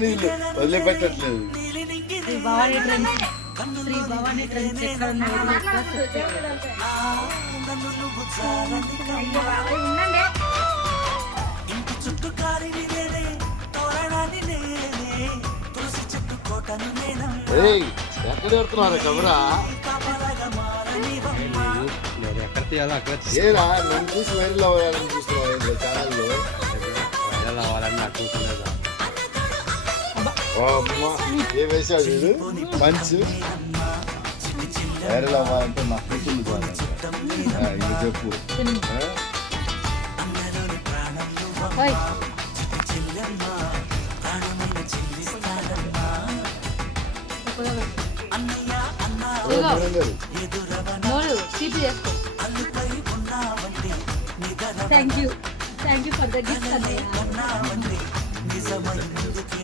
కానీ వదిలిపెట్టట్లేదు. శ్రీ భవానీ ట్రెండ్స్ ఎక్కడ ఉన్నాయో ఎక్కడ పెడుతున్నారు కబరా? ఎక్కడ తీయాలో అక్కడ ఏరా నన్ను చూసి వైరల్ అవ్వాలని చూస్తున్నావు ఛానల్లో. వైరల్ అవ్వాలని నాకు చూసుకునేదా ఏ వేసావు చూడు మంచి వైరల్ అవ్వాలంటే నా కూతుళ్ళు ఇది చెప్పు. Thank you for the gift అన్నయ్య.